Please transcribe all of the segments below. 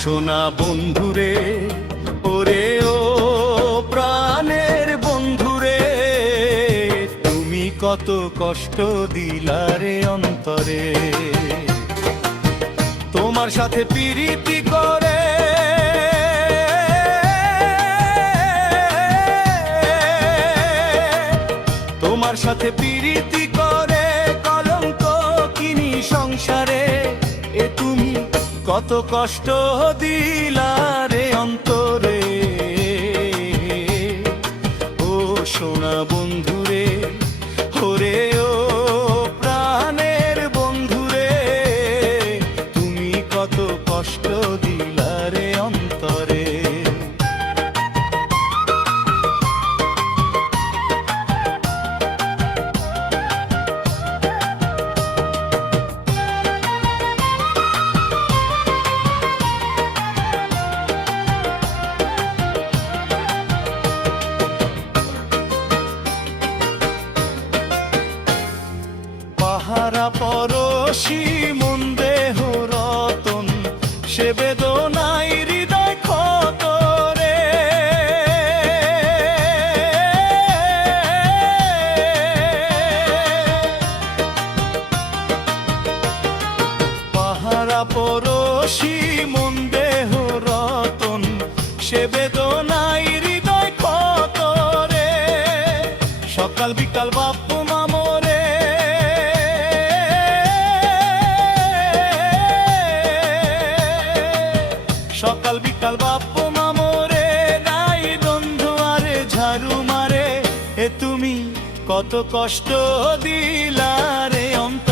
সোনা বন্ধুরে, ওরে ও প্রাণের বন্ধুরে, তুমি কত কষ্ট দিলারে অন্তরে। তোমার সাথে পিরিতি করে, তোমার সাথে পিরিতি কত কষ্ট দিলারে অন্তরে। ও সোনা পাহারা পরশি মন দেহ রতন, সে বেদনাই হৃদয় ক্ষত রে। পাহারা পরশি মন দেহ রতন, সে বেদনাই সকাল বাপ মামরে নাই বন্ধু আরে ঝাড়ু মারে। এ তুমি কত কষ্ট দিলারে অন্তরে।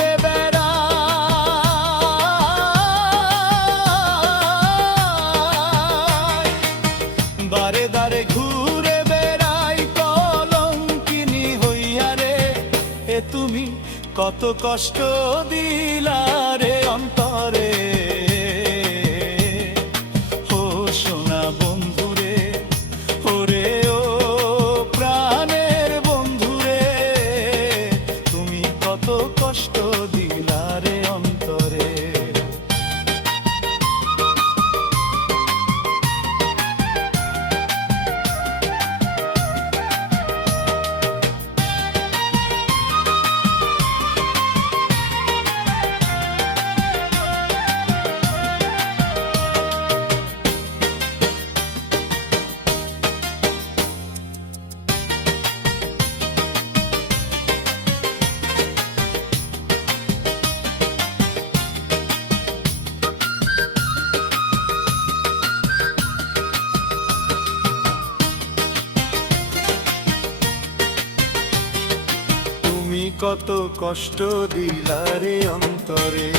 ঘুরে বেড়াই কলঙ্কিনী হইয়া রে। এ তুমি কত কষ্ট দিলা রে অন্তরে কত কষ্ট দিলারে অন্তরে।